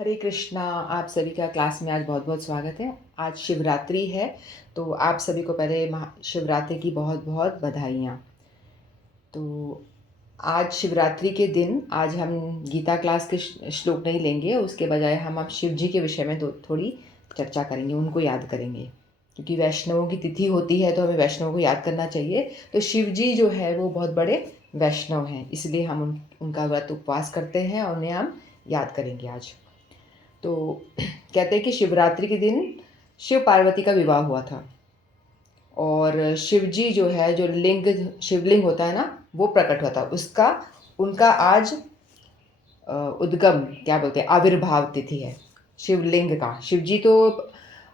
हरे कृष्णा। आप सभी का क्लास में आज बहुत बहुत स्वागत है। आज शिवरात्रि है, तो आप सभी को पहले शिवरात्रि की बहुत बहुत बधाइयाँ। तो आज शिवरात्रि के दिन आज हम गीता क्लास के श्लोक नहीं लेंगे, उसके बजाय हम अब शिव जी के विषय में थोड़ी चर्चा करेंगे, उनको याद करेंगे। क्योंकि वैष्णवों की तिथि होती है तो हमें वैष्णवों को याद करना चाहिए। तो शिव जी जो है वो बहुत बड़े वैष्णव हैं, इसलिए हम उनका व्रत उपवास करते हैं और उन्हें हम याद करेंगे आज। तो कहते हैं कि शिवरात्रि के दिन शिव पार्वती का विवाह हुआ था और शिव जी जो है, जो शिवलिंग होता है ना, वो प्रकट हुआ था उसका। उनका आज उद्गम क्या बोलते हैं, आविर्भाव तिथि है शिवलिंग का। शिव जी तो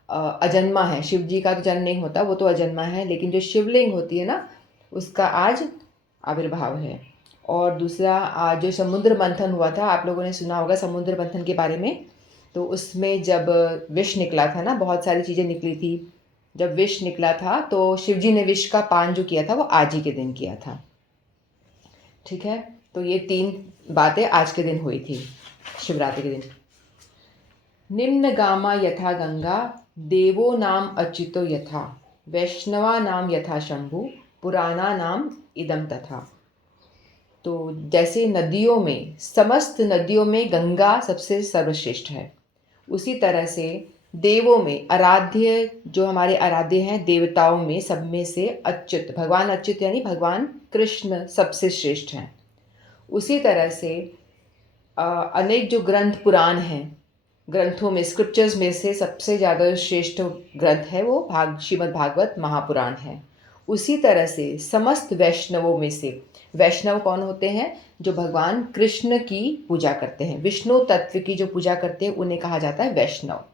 अजन्मा है, शिव जी का तो जन्म नहीं होता, वो तो अजन्मा है, लेकिन जो शिवलिंग होती है ना, उसका आज आविर्भाव है। और दूसरा, आज जो समुद्र मंथन हुआ था, आप लोगों ने सुना होगा समुद्र मंथन के बारे में। तो उसमें जब विष निकला था ना, बहुत सारी चीज़ें निकली थी। जब विष निकला था तो शिव जी ने विष का पान जो किया था वो आज ही के दिन किया था। ठीक है, तो ये 3 बातें आज के दिन हुई थी, शिवरात्रि के दिन। निम्न गामा यथा गंगा, देवो नाम अच्युतो यथा, वैष्णवा नाम यथा शंभु, पुराना नाम इदम तथा। तो जैसे नदियों में, समस्त नदियों में गंगा सबसे सर्वश्रेष्ठ है, उसी तरह से देवों में आराध्य, जो हमारे आराध्य हैं देवताओं में, सब में से अच्युत, भगवान अच्युत यानी भगवान कृष्ण सबसे श्रेष्ठ हैं। उसी तरह से अनेक जो ग्रंथ पुराण हैं, ग्रंथों में, स्क्रिप्चर्स में से सबसे ज़्यादा श्रेष्ठ ग्रंथ है वो श्रीमद् भागवत महापुराण है। उसी तरह से समस्त वैष्णवों में से, वैष्णव कौन होते हैं? जो भगवान कृष्ण की पूजा करते हैं, विष्णु तत्व की जो पूजा करते हैं, उन्हें कहा जाता है वैष्णव।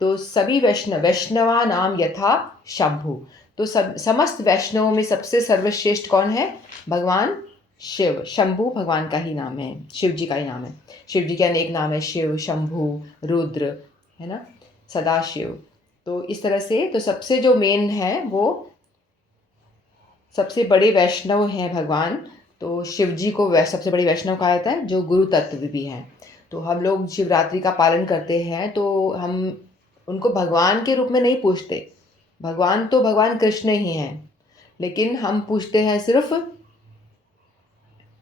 तो सभी वैष्णवा नाम यथा शंभु। तो समस्त वैष्णवों में सबसे सर्वश्रेष्ठ कौन है? भगवान शिव। शंभु भगवान का ही नाम है, शिव जी का ही नाम है। शिव जी के अनेक नाम है, शिव, शंभु, रुद्र, है ना, सदाशिव। तो इस तरह से तो सबसे जो मेन है वो सबसे बड़े वैष्णव हैं भगवान। तो शिव जी को सबसे बड़े वैष्णव कहा जाता है, जो गुरु तत्व भी हैं। तो हम लोग शिवरात्रि का पालन करते हैं तो हम उनको भगवान के रूप में नहीं पूछते। भगवान तो भगवान कृष्ण ही हैं, लेकिन हम पूछते हैं सिर्फ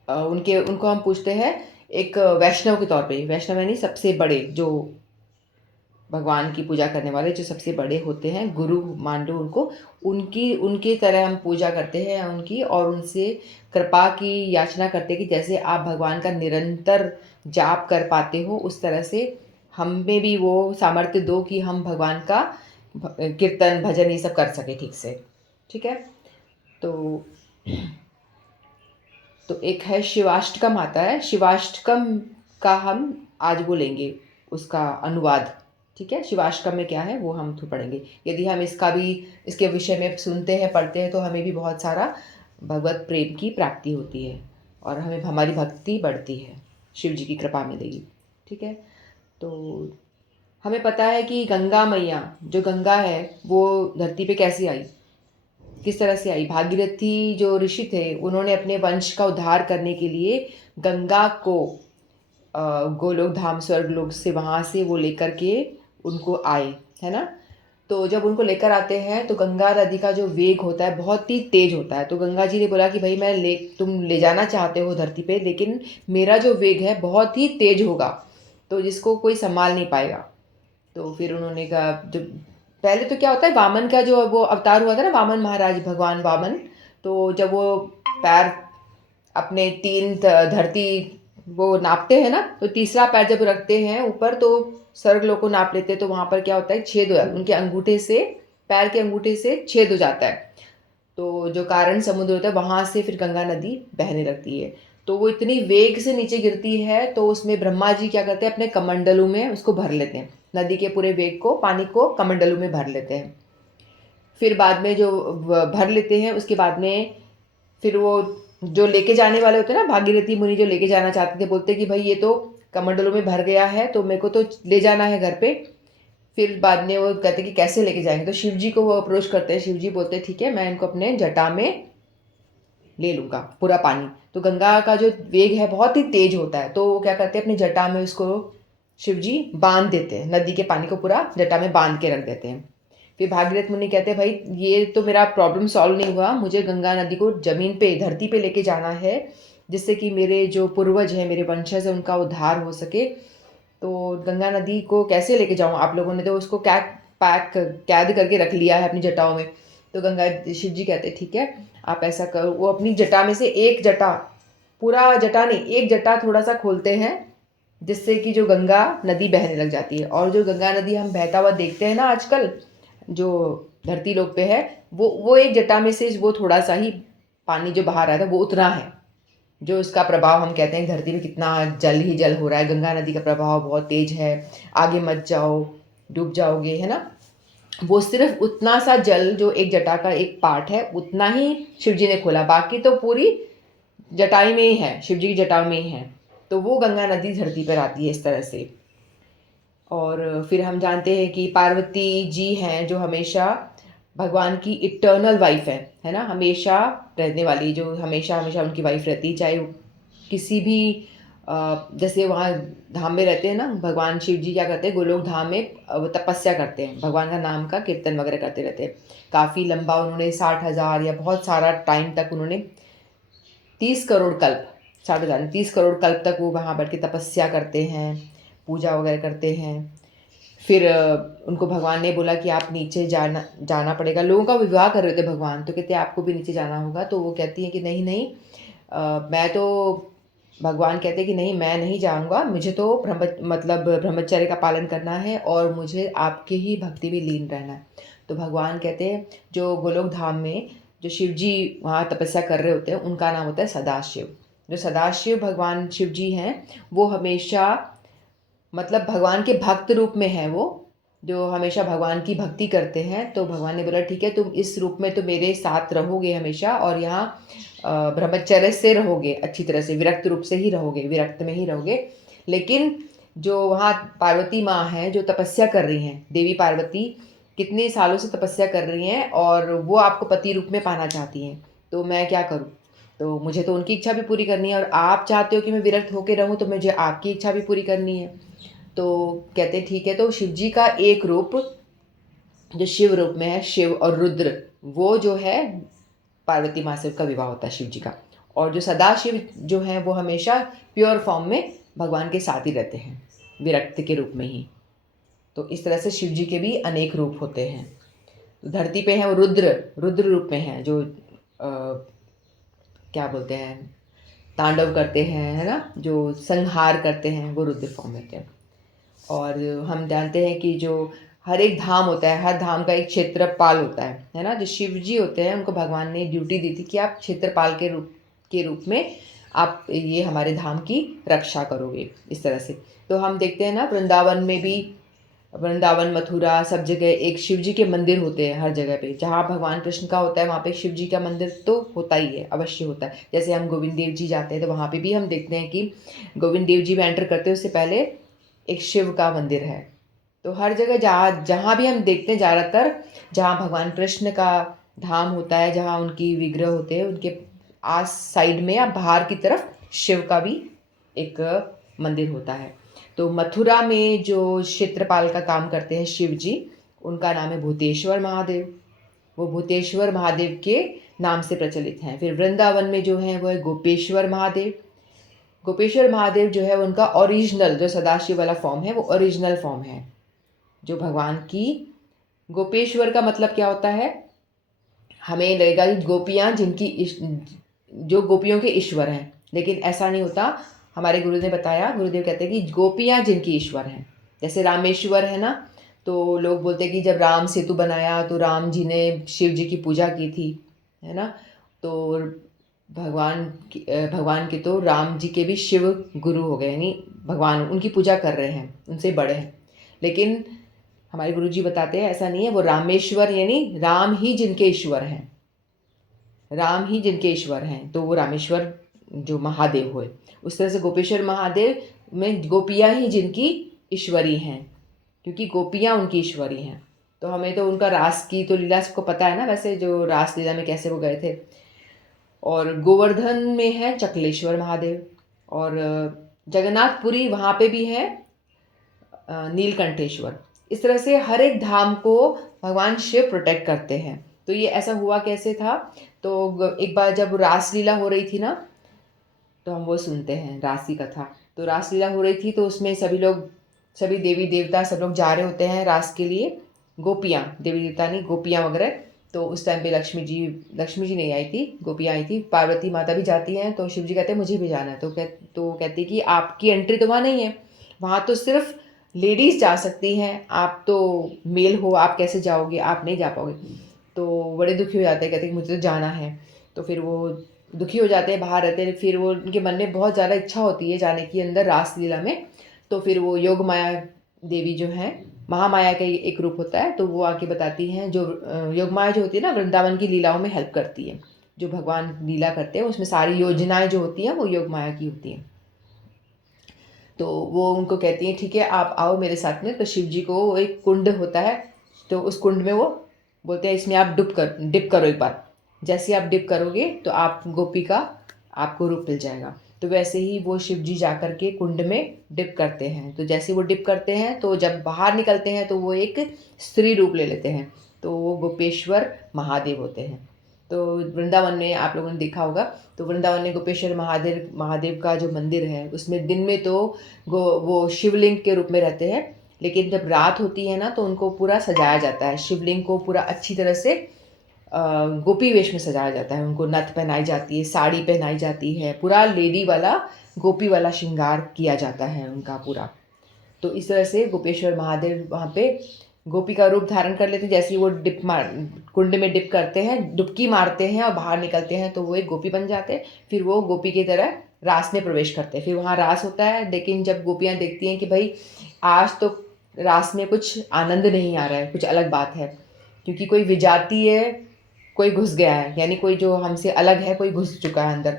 उनको हम पूछते हैं एक वैष्णव के तौर पे। वैष्णव यानी सबसे बड़े, जो भगवान की पूजा करने वाले, जो सबसे बड़े होते हैं, गुरु मान लो उनको, उनकी तरह हम पूजा करते हैं उनकी, और उनसे कृपा की याचना करते हैं कि जैसे आप भगवान का निरंतर जाप कर पाते हो, उस तरह से हमें भी वो सामर्थ्य दो कि हम भगवान का कीर्तन भजन ये सब कर सके ठीक से। ठीक है, तो एक है शिवाष्टकम आता है, शिवाष्टकम का हम आज वो लेंगे, उसका अनुवाद। ठीक है, शिवाष्टकम में क्या है वो हम पढ़ेंगे। यदि हम इसके विषय में सुनते हैं, पढ़ते हैं, तो हमें भी बहुत सारा भगवत प्रेम की प्राप्ति होती है और हमारी भक्ति बढ़ती है, शिव जी की कृपा मिलेगी। ठीक है, तो हमें पता है कि गंगा मैया, जो गंगा है, वो धरती पे कैसे आई, किस तरह से आई। भागीरथी जो ऋषि थे, उन्होंने अपने वंश का उद्धार करने के लिए गंगा को गोलोक धाम, स्वर्ग लोक से, वहाँ से वो लेकर के उनको आए, है ना। तो जब उनको लेकर आते हैं तो गंगा नदी का जो वेग होता है बहुत ही तेज होता है। तो गंगा जी ने बोला कि भाई तुम ले जाना चाहते हो धरती पे, लेकिन मेरा जो वेग है बहुत ही तेज होगा, तो जिसको कोई संभाल नहीं पाएगा। तो फिर उन्होंने कहा, जब पहले तो क्या होता है, वामन का जो वो अवतार हुआ था ना, वामन महाराज, भगवान वामन। तो जब वो पैर अपने 3 धरती वो नापते हैं ना, तो तीसरा पैर जब रखते हैं ऊपर, तो स्वर्ग लोग को नाप लेते हैं, तो वहाँ पर क्या होता है, छेद हो जाता है उनके अंगूठे से, पैर के अंगूठे से छेद हो जाता है। तो जो कारण समुद्र होता है, वहाँ से फिर गंगा नदी बहने लगती है। तो वो इतनी वेग से नीचे गिरती है, तो उसमें ब्रह्मा जी क्या करते हैं, अपने कमंडलों में उसको भर लेते हैं, नदी के पूरे वेग को, पानी को कमंडलों में भर लेते हैं। फिर बाद में जो भर लेते हैं, उसके बाद में फिर वो जो लेके जाने वाले होते हैं ना, भागीरथी मुनि जो लेके जाना चाहते थे, बोलते कि भाई ये तो कमंडलों में भर गया है, तो मेरे को तो ले जाना है घर पे। फिर बाद में वो कहते कि कैसे लेके जाएंगे, तो शिव जी को वो अप्रोच करते हैं। शिव जी बोलते हैं ठीक है, मैं इनको अपने जटा में ले लूँगा पूरा पानी। तो गंगा का जो वेग है बहुत ही तेज होता है, तो वो क्या करते हैं, अपनी जटा में उसको शिव जी बांध देते हैं, नदी के पानी को पूरा जटा में बांध के रख देते हैं। फिर भागीरथ मुनि कहते हैं भाई ये तो मेरा प्रॉब्लम सॉल्व नहीं हुआ, मुझे गंगा नदी को जमीन पे धरती पे लेके जाना है, जिससे कि मेरे जो पूर्वज हैं, मेरे वंशज हैं, उनका उद्धार हो सके। तो गंगा नदी को कैसे लेके जाऊँ? आप लोगों ने तो उसको कैद करके रख लिया है अपनी जटाओं में। तो शिव जी कहते हैं ठीक है, आप ऐसा करो। वो अपनी जटा में से एक जटा, पूरा जटा नहीं, एक जटा थोड़ा सा खोलते हैं, जिससे कि जो गंगा नदी बहने लग जाती है। और जो गंगा नदी हम बहता हुआ देखते हैं ना आजकल, जो धरती लोक पे है, वो एक जटा में से वो थोड़ा सा ही पानी जो बाहर आया था वो उतना है। जो इसका प्रभाव हम कहते हैं धरती में कितना जल ही जल हो रहा है, गंगा नदी का प्रभाव बहुत तेज है, आगे मत जाओ डूब जाओगे, है ना। वो सिर्फ उतना सा जल जो एक जटा का एक पार्ट है उतना ही शिव जी ने खोला, बाकी तो पूरी जटाई में ही है, शिव जी की जटाओं में ही है। तो वो गंगा नदी धरती पर आती है इस तरह से। और फिर हम जानते हैं कि पार्वती जी हैं जो हमेशा भगवान की इटर्नल वाइफ है ना, हमेशा रहने वाली, जो हमेशा हमेशा उनकी वाइफ रहती है, चाहे किसी भी जैसे वहाँ धाम में रहते हैं ना भगवान शिव जी, क्या करते हैं गोलोक धाम में वो तपस्या करते हैं, भगवान का नाम का कीर्तन वगैरह करते रहते हैं। काफ़ी लंबा उन्होंने 60,000 या बहुत सारा टाइम तक उन्होंने 30 करोड़ कल्प, 60,000 30 करोड़ कल्प तक वो वहाँ बैठ के तपस्या करते हैं, पूजा वगैरह करते हैं। फिर उनको भगवान ने बोला कि आप नीचे जाना पड़ेगा। लोगों का विवाह कर रहे थे भगवान, तो कहते आपको भी नीचे जाना होगा। तो वो कहती हैं कि नहीं नहीं, मैं तो, भगवान कहते हैं कि नहीं मैं नहीं जाऊंगा, मुझे तो ब्रह्मचर्य का पालन करना है और मुझे आपके ही भक्ति में लीन रहना है। तो भगवान कहते हैं जो गोलोक धाम में जो शिव जी वहाँ तपस्या कर रहे होते हैं उनका नाम होता है सदाशिव। जो सदाशिव भगवान शिव जी हैं वो हमेशा भगवान के भक्त रूप में है, वो जो हमेशा भगवान की भक्ति करते हैं। तो भगवान ने बोला ठीक है, तुम इस रूप में तो मेरे साथ रहोगे हमेशा, और यहाँ ब्रह्मचर्य से रहोगे, अच्छी तरह से विरक्त रूप से ही रहोगे, विरक्त में ही रहोगे। लेकिन जो वहाँ पार्वती माँ हैं जो तपस्या कर रही हैं, देवी पार्वती कितने सालों से तपस्या कर रही हैं और वो आपको पति रूप में पाना चाहती हैं। तो मैं क्या करूँ? तो मुझे तो उनकी इच्छा भी पूरी करनी है, और आप चाहते हो कि मैं विरक्त होकर रहूँ, तो मुझे आपकी इच्छा भी पूरी करनी है। तो कहते ठीक है। तो शिव जी का एक रूप जो शिव रूप में है, शिव और रुद्र, वो जो है पार्वती माँ से उसका विवाह होता है शिव जी का। और जो सदाशिव जो है वो हमेशा प्योर फॉर्म में भगवान के साथ ही रहते हैं, विरक्त के रूप में ही। तो इस तरह से शिव जी के भी अनेक रूप होते हैं। तो धरती पे है वो रुद्र, रुद्र रूप में है, जो क्या बोलते हैं, तांडव करते हैं, है ना, जो संहार करते हैं, वो रुद्र फॉर्म में होते हैं। और हम जानते हैं कि जो हर एक धाम होता है, हर धाम का एक क्षेत्रपाल होता है ना। जो शिव जी होते हैं उनको भगवान ने ड्यूटी दी थी कि आप क्षेत्रपाल के रूप में आप ये हमारे धाम की रक्षा करोगे, इस तरह से। तो हम देखते हैं ना वृंदावन में भी, वृंदावन मथुरा सब जगह एक शिव जी के मंदिर होते हैं हर जगह पे। जहाँ भगवान कृष्ण का होता है वहाँ पे शिव जी का मंदिर तो होता ही है, अवश्य होता है। जैसे हम गोविंद देव जी जाते हैं तो वहाँ पे भी हम देखते हैं कि गोविंद देव जी में एंटर करते हैं उससे पहले एक शिव का मंदिर है। तो हर जगह जहाँ जहाँ भी हम देखते हैं, ज़्यादातर जहाँ भगवान कृष्ण का धाम होता है, जहाँ उनकी विग्रह होते हैं, उनके आस साइड में या बाहर की तरफ शिव का भी एक मंदिर होता है। तो मथुरा में जो क्षेत्रपाल का काम करते हैं शिव जी, उनका नाम है भूतेश्वर महादेव। वो भूतेश्वर महादेव के नाम से प्रचलित हैं। फिर वृंदावन में जो है वो है गोपेश्वर महादेव। गोपेश्वर महादेव जो है उनका ओरिजिनल जो सदाशिव वाला फॉर्म है वो ओरिजिनल फॉर्म है, जो भगवान की। गोपेश्वर का मतलब क्या होता है? हमें लगेगा कि गोपियाँ जो गोपियों के ईश्वर हैं, लेकिन ऐसा नहीं होता। हमारे गुरु ने बताया, गुरुदेव कहते हैं कि गोपियाँ जिनकी ईश्वर हैं, जैसे रामेश्वर है ना, तो लोग बोलते हैं कि जब राम सेतु बनाया तो राम जी ने शिव जी की पूजा की थी, है ना। तो भगवान के तो राम जी के भी शिव गुरु हो गए, यानी भगवान उनकी पूजा कर रहे हैं, उनसे बड़े हैं। लेकिन हमारे गुरु जी बताते हैं ऐसा नहीं है, वो रामेश्वर यानी राम ही जिनके ईश्वर हैं, राम ही जिनके ईश्वर हैं, तो वो रामेश्वर जो महादेव हुए। उस तरह से गोपेश्वर महादेव में गोपियाँ ही जिनकी ईश्वरी हैं, क्योंकि गोपियाँ उनकी ईश्वरी हैं। तो हमें तो उनका रास की तो लीला सबको पता है ना, वैसे जो रास लीला में कैसे वो गए थे। और गोवर्धन में है चकलेश्वर महादेव, और जगन्नाथपुरी वहाँ पे भी है नीलकंठेश्वर। इस तरह से हर एक धाम को भगवान शिव प्रोटेक्ट करते हैं। तो ये ऐसा हुआ कैसे था, तो एक बार जब रासलीला हो रही थी ना, तो हम वो सुनते हैं रास की कथा। तो रासलीला हो रही थी तो उसमें सभी लोग, सभी देवी देवता सब लोग जा रहे होते हैं रास के लिए। गोपियाँ, देवी देवता नहीं, गोपियाँ वगैरह। तो उस टाइम पे लक्ष्मी जी नहीं आई थी, गोपियाँ आई थी। पार्वती माता भी जाती हैं, तो शिव जी कहते हैं मुझे भी जाना है। तो कहती कि आपकी एंट्री तो वहाँ नहीं है, वहाँ तो सिर्फ लेडीज़ जा सकती हैं, आप तो मेल हो, आप कैसे जाओगे, आप नहीं जा पाओगे। तो बड़े दुखी हो जाते हैं, कहते हैं कि मुझे तो जाना है। तो फिर वो दुखी हो जाते हैं, बाहर रहते हैं। फिर वो उनके मन में बहुत ज़्यादा इच्छा होती है जाने की अंदर रासलीला में। तो फिर वो योग माया देवी जो हैं, महामाया का एक रूप होता है, तो वो आके बताती हैं। जो योग माया जो होती है ना, वृंदावन की लीलाओं में हेल्प करती है। जो भगवान लीला करते हैं उसमें सारी योजनाएं जो होती हैं वो योग माया की होती हैं। तो वो उनको कहती हैं ठीक है आप आओ मेरे साथ में। तो शिव जी को एक कुंड होता है, तो उस कुंड में वो बोलते हैं इसमें आप डिप करो एक बार। जैसे ही आप डिप करोगे तो आप गोपी का आपको रूप मिल जाएगा। तो वैसे ही वो शिव जी जा कर के कुंड में डिप करते हैं। तो जैसे वो डिप करते हैं तो जब बाहर निकलते हैं तो वो एक स्त्री रूप ले लेते हैं। तो वो गोपेश्वर महादेव होते हैं। तो वृंदावन में आप लोगों ने देखा होगा, तो वृंदावन में गोपेश्वर महादेव का जो मंदिर है उसमें दिन में तो वो शिवलिंग के रूप में रहते हैं, लेकिन जब रात होती है ना तो उनको पूरा सजाया जाता है। शिवलिंग को पूरा अच्छी तरह से गोपी वेश में सजाया जाता है। उनको नथ पहनाई जाती है, साड़ी पहनाई जाती है, पूरा लेडी वाला गोपी वाला श्रृंगार किया जाता है उनका पूरा। तो इस तरह से गोपेश्वर महादेव वहाँ पे गोपी का रूप धारण कर लेते हैं। जैसे ही वो कुंड में डिप करते हैं, डुबकी मारते हैं और बाहर निकलते हैं तो वो एक गोपी बन जाते हैं। फिर वो गोपी की तरह रास में प्रवेश करते हैं। फिर वहाँ रास होता है, लेकिन जब गोपियाँ देखती हैं कि भाई आज तो रास में कुछ आनंद नहीं आ रहा है, कुछ अलग बात है, क्योंकि कोई विजातीय कोई घुस गया है, यानी कोई जो हमसे अलग है कोई घुस चुका है अंदर।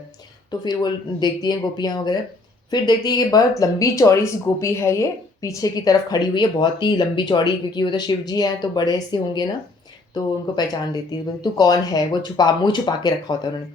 तो फिर वो देखती हैं गोपियाँ वगैरह। फिर देखती है कि बहुत लंबी चौड़ी सी गोपी है, ये पीछे की तरफ खड़ी हुई है, बहुत ही लंबी चौड़ी, क्योंकि वो तो शिव जी हैं तो बड़े से होंगे ना। तो उनको पहचान देती है, बोलती तू कौन है। वो मुंह छुपा के रखा होता है उन्होंने।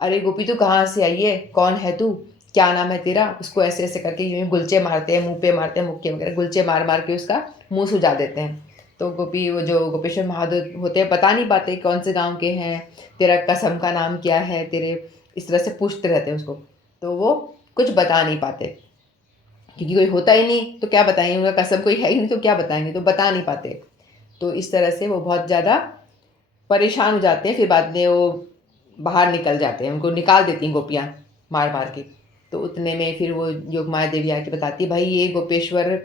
अरे गोपी तू कहाँ से आई है, कौन है तू, क्या नाम है तेरा। उसको ऐसे ऐसे करके यूँ गुलचे मारते हैं, मुंह पे मारते हैं, मुक्के वगैरह गुलचे मार मार के उसका मुंह सुजा देते हैं। तो गोपी, वो जो गोपेश्वर महादेव होते हैं, बता नहीं पाते कौन से गांव के हैं, तेरा कसम का नाम क्या है तेरे, इस तरह से पूछते रहते हैं उसको। तो वो कुछ बता नहीं पाते, क्योंकि कोई होता ही नहीं तो क्या बताएंगे, उनका कसम कोई है ही नहीं तो क्या बताएंगे, तो बता नहीं पाते। तो इस तरह से वो बहुत ज़्यादा परेशान हो जाते हैं। फिर बाद में वो बाहर निकल जाते हैं, उनको निकाल देती हैं गोपियाँ मार मार के। तो उतने में फिर वो योगमाया देवी आके बताती है भाई ये गोपेश्वर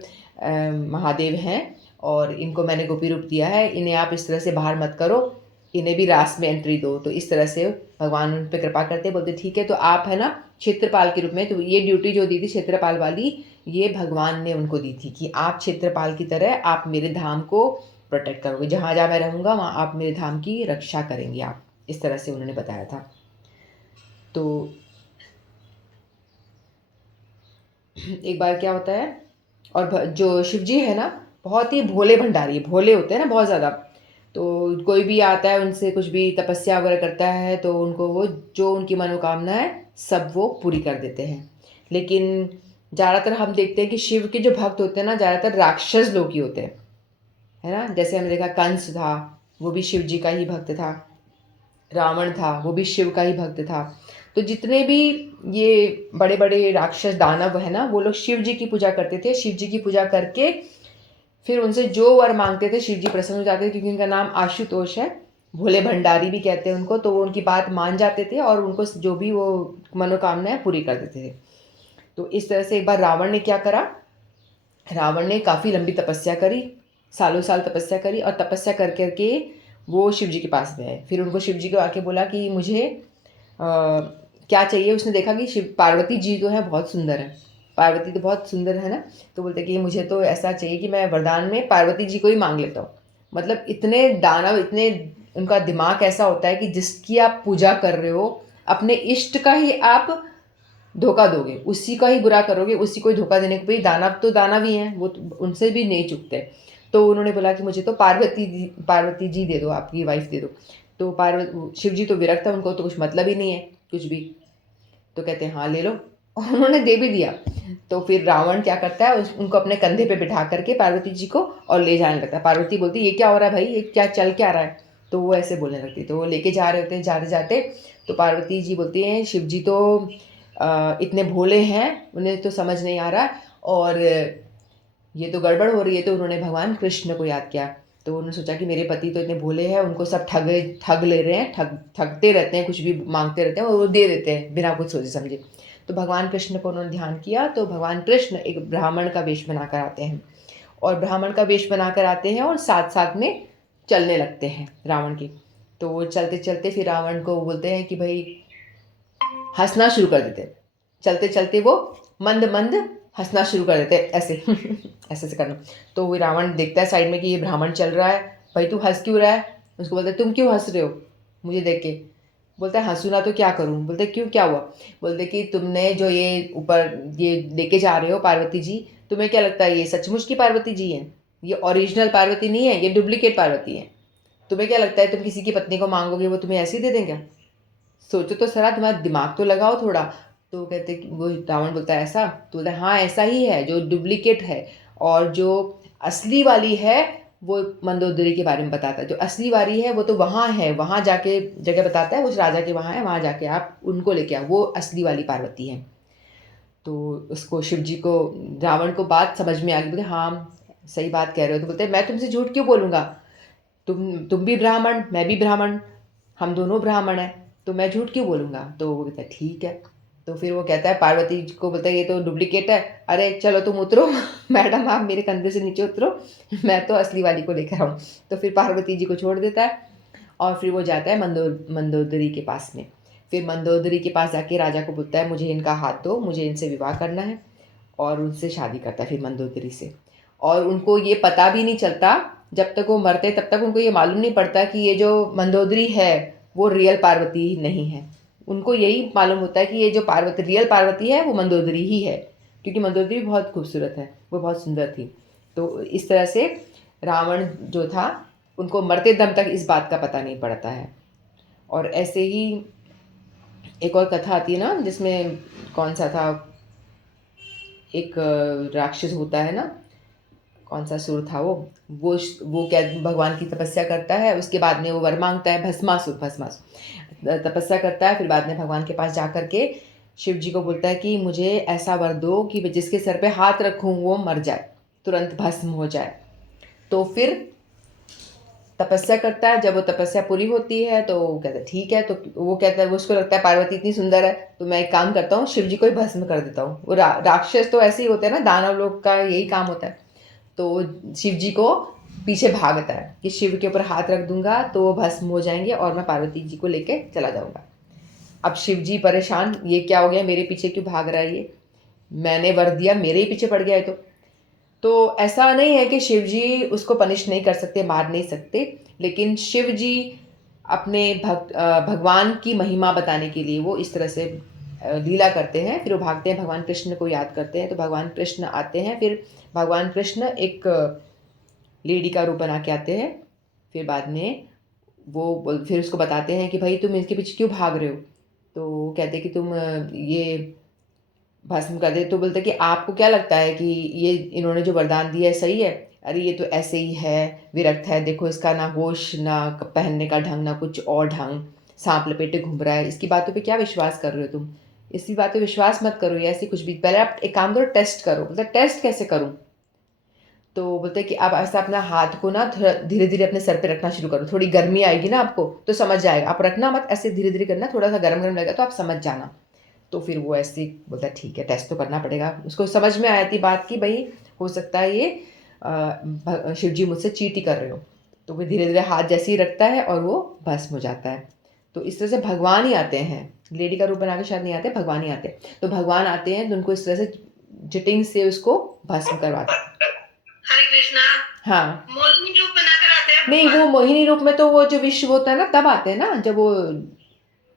महादेव हैं और इनको मैंने गोपी रूप दिया है, इन्हें आप इस तरह से बाहर मत करो, इन्हें भी रास में एंट्री दो। तो इस तरह से भगवान उन पर कृपा करते, बोलते ठीक है तो आप है ना क्षेत्रपाल के रूप में। तो ये ड्यूटी जो दी थी क्षेत्रपाल वाली, ये भगवान ने उनको दी थी कि आप क्षेत्रपाल की तरह आप मेरे धाम को प्रोटेक्ट करोगे, जहाँ जहाँ मैं रहूँगा वहाँ आप मेरे धाम की रक्षा करेंगे आप। इस तरह से उन्होंने बताया था। तो एक बार क्या होता है, और जो शिव जी है ना बहुत ही भोले भंडारी, भोले होते हैं ना बहुत ज़्यादा। तो कोई भी आता है उनसे कुछ भी तपस्या वगैरह करता है तो उनको वो जो उनकी मनोकामना है सब वो पूरी कर देते हैं। लेकिन ज़्यादातर हम देखते हैं कि शिव के जो भक्त होते हैं ना ज़्यादातर राक्षस लोग ही होते हैं, है ना। जैसे हमने देखा कंस था, वो भी शिव जी का ही भक्त था। रावण था, वो भी शिव का ही भक्त था। तो जितने भी ये बड़े बड़े राक्षस दानव है ना, वो लोग शिव जी की पूजा करते थे। शिव जी की पूजा करके फिर उनसे जो वर मांगते थे शिव जी प्रसन्न हो जाते थे, क्योंकि उनका नाम आशुतोष है, भोले भंडारी भी कहते हैं उनको। तो वो उनकी बात मान जाते थे और उनको जो भी वो मनोकामनाएं पूरी कर देते थे। तो इस तरह से एक बार रावण ने क्या करा, रावण ने काफ़ी लंबी तपस्या करी, सालों साल तपस्या करी, और तपस्या कर करके वो शिव जी के पास गए। फिर उनको शिव जी को आके बोला कि मुझे क्या चाहिए। उसने देखा कि शिव पार्वती जी तो है बहुत सुंदर है, पार्वती तो बहुत सुंदर है ना। तो बोलते कि मुझे तो ऐसा चाहिए कि मैं वरदान में पार्वती जी को ही मांग लेता हूँ। मतलब इतने दानव, इतने उनका दिमाग ऐसा होता है कि जिसकी आप पूजा कर रहे हो अपने इष्ट का ही आप धोखा दोगे, उसी का ही बुरा करोगे, उसी को ही धोखा देने को। भाई दानव तो दानव ही हैं, वो तो उनसे भी नहीं चुकते। तो उन्होंने बोला कि मुझे तो पार्वती जी दे दो, आपकी वाइफ दे दो। तो शिव जी तो विरक्त है, उनको तो कुछ मतलब ही नहीं है कुछ भी। तो कहते हैं हाँ ले लो। और उन्होंने दे भी दिया। तो फिर रावण क्या करता है, उनको अपने कंधे पे बिठा करके पार्वती जी को और ले जाने लगता है। पार्वती बोलती है ये क्या हो रहा है भाई, ये क्या चल क्या रहा है। तो वो ऐसे बोलने लगती है। तो वो लेके जा रहे होते हैं, जाते जाते तो पार्वती जी बोलती हैं शिव जी तो इतने भोले हैं, उन्हें तो समझ नहीं आ रहा और ये तो गड़बड़ हो रही है। तो उन्होंने भगवान कृष्ण को याद किया। तो उन्होंने सोचा कि मेरे पति तो इतने भोले हैं, उनको सब ठग ले रहे हैं, ठगते रहते हैं, कुछ भी मांगते रहते हैं और वो दे देते हैं बिना कुछ सोचे समझे। तो भगवान कृष्ण को उन्होंने ध्यान किया। तो भगवान कृष्ण एक ब्राह्मण का वेश बनाकर आते हैं और ब्राह्मण का वेश बनाकर आते हैं और साथ साथ में चलने लगते हैं रावण के। तो वो चलते चलते फिर रावण को बोलते हैं कि भाई हंसना शुरू कर देते। चलते चलते वो मंद मंद हंसना शुरू कर देते ऐसे ऐसे से करना। तो वो रावण देखता है साइड में कि ये ब्राह्मण चल रहा है, भाई तू हंस क्यों रहा है। उसको बोलते तुम क्यों हंस रहे हो मुझे देख के। बोलता है हंसू ना तो क्या करूँ। बोलते क्यों क्या हुआ। बोलते कि तुमने जो ये ऊपर ये लेके जा रहे हो पार्वती जी, तुम्हें क्या लगता है ये सचमुच की पार्वती जी हैं, ये ओरिजिनल पार्वती नहीं है, ये डुप्लीकेट पार्वती है। तुम्हें क्या लगता है तुम किसी की पत्नी को मांगोगे वो तुम्हें ऐसे ही दे देंगे। सोचो तो सरा, तुम्हारा दिमाग तो लगाओ थोड़ा। तो कहते कि वो रावण बोलता है ऐसा। तो बोलता है हाँ ऐसा ही है, जो डुप्लीकेट है और जो असली वाली है वो मंदोदरी के बारे में बताता है। जो असली वाली है वो तो वहाँ है, वहाँ जाके जगह बताता है, उस राजा के वहाँ है, वहाँ जाके आप उनको लेके आओ, वो असली वाली पार्वती है। तो उसको शिव जी को, रावण को बात समझ में आ गई। बोले हाँ सही बात कह रहे हो। तो बोलते मैं तुमसे झूठ क्यों बोलूँगा, तुम भी ब्राह्मण मैं भी ब्राह्मण, हम दोनों ब्राह्मण हैं, तो मैं झूठ क्यों बोलूँगा। तो वो कहता है ठीक है। तो फिर वो कहता है पार्वती जी को, बोलता है ये तो डुप्लीकेट है, अरे चलो तुम उतरो मैडम आप मेरे कंधे से नीचे उतरो, मैं तो असली वाली को लेकर आऊँ। तो फिर पार्वती जी को छोड़ देता है और फिर वो जाता है मंदोदरी के पास में। फिर मंदोदरी के पास जाके राजा को बोलता है मुझे इनका हाथ दो, मुझे इनसे विवाह करना है। और उनसे शादी करता है फिर मंदोदरी से। और उनको ये पता भी नहीं चलता, जब तक वो मरते तब तक उनको ये मालूम नहीं पड़ता कि ये जो मंदोदरी है वो रियल पार्वती नहीं है। उनको यही मालूम होता है कि ये जो पार्वती रियल पार्वती है वो मंदोदरी ही है, क्योंकि मंदोदरी बहुत खूबसूरत है, वो बहुत सुंदर थी। तो इस तरह से रावण जो था उनको मरते दम तक इस बात का पता नहीं पड़ता है। और ऐसे ही एक और कथा आती है ना, जिसमें कौन सा था, एक राक्षस होता है ना, कौन सा सुर था वो क्या भगवान की तपस्या करता है, उसके बाद में वो वर मांगता है, भस्मासुर भस्मासुर तपस्या करता है। फिर बाद में भगवान के पास जा करके शिव जी को बोलता है कि मुझे ऐसा वर दो कि जिसके सर पे हाथ रखूँ वो मर जाए, तुरंत भस्म हो जाए। तो फिर तपस्या करता है। जब वो तपस्या पूरी होती है तो वो कहता है ठीक है। तो वो कहता है, उसको लगता है पार्वती इतनी सुंदर है तो मैं एक काम करता हूँ, शिव जी को ही भस्म कर देता हूँ। वो राक्षस तो ऐसे ही होते हैं ना, दानव लोग का यही काम होता है। तो शिव जी को पीछे भागता है कि शिव के ऊपर हाथ रख दूंगा तो वो भस्म हो जाएंगे और मैं पार्वती जी को लेके चला जाऊंगा। अब शिव जी परेशान, ये क्या हो गया, मेरे पीछे क्यों भाग रहा है ये, मैंने वर दिया मेरे ही पीछे पड़ गया है। तो ऐसा नहीं है कि शिव जी उसको पनिश नहीं कर सकते, मार नहीं सकते, लेकिन शिव जी अपने भगवान की महिमा बताने के लिए वो इस तरह से लीला करते हैं। फिर वो भागते हैं, भगवान कृष्ण को याद करते हैं, तो भगवान कृष्ण आते हैं। फिर भगवान कृष्ण एक लेडी का रूप बना के आते हैं। फिर बाद में वो फिर उसको बताते हैं कि भाई तुम इसके पीछे क्यों भाग रहे हो। तो वो कहते हैं कि तुम ये भस्म कर दे। तो बोलते कि आपको क्या लगता है कि ये इन्होंने जो वरदान दिया है सही है, अरे ये तो ऐसे ही है, विरक्त है, देखो इसका ना होश ना पहनने का ढंग ना कुछ और ढंग, सांप लपेटे घूम रहा है, इसकी बातों पे क्या विश्वास कर रहे हो तुम, इसकी बातों पे विश्वास मत करो, ये ऐसी कुछ भी, पहले आप एक काम करो टेस्ट करो। बोलते टेस्ट कैसे करूँ। तो बोलते कि आप ऐसा अपना हाथ को ना थोड़ा धीरे धीरे अपने सर पे रखना शुरू करो, थोड़ी गर्मी आएगी ना आपको तो समझ जाएगा, आप रखना मत, ऐसे धीरे धीरे करना, थोड़ा सा गर्म गर्म लगेगा तो आप समझ जाना। तो फिर वो ऐसे ही बोलता है ठीक है टेस्ट तो करना पड़ेगा। उसको समझ में आया थी बात की भाई हो सकता है ये शिव जी मुझसे चीट ही कर रहे हो। तो वो धीरे धीरे हाथ जैसे ही रखता है और वो भस्म हो जाता है। तो इस तरह से भगवान ही आते हैं, लेडी का रूप बना के शायद नहीं आते, भगवान ही आते हैं। तो भगवान आते हैं तो उनको इस तरह से जिटिंग से उसको भस्म करवाते हैं। हरे कृष्णा। हाँ मोहिनी रूप बनाकर आते हैं नहीं, भगवान। वो मोहिनी रूप में तो वो जो विश्व होता है ना तब आते हैं ना, जब वो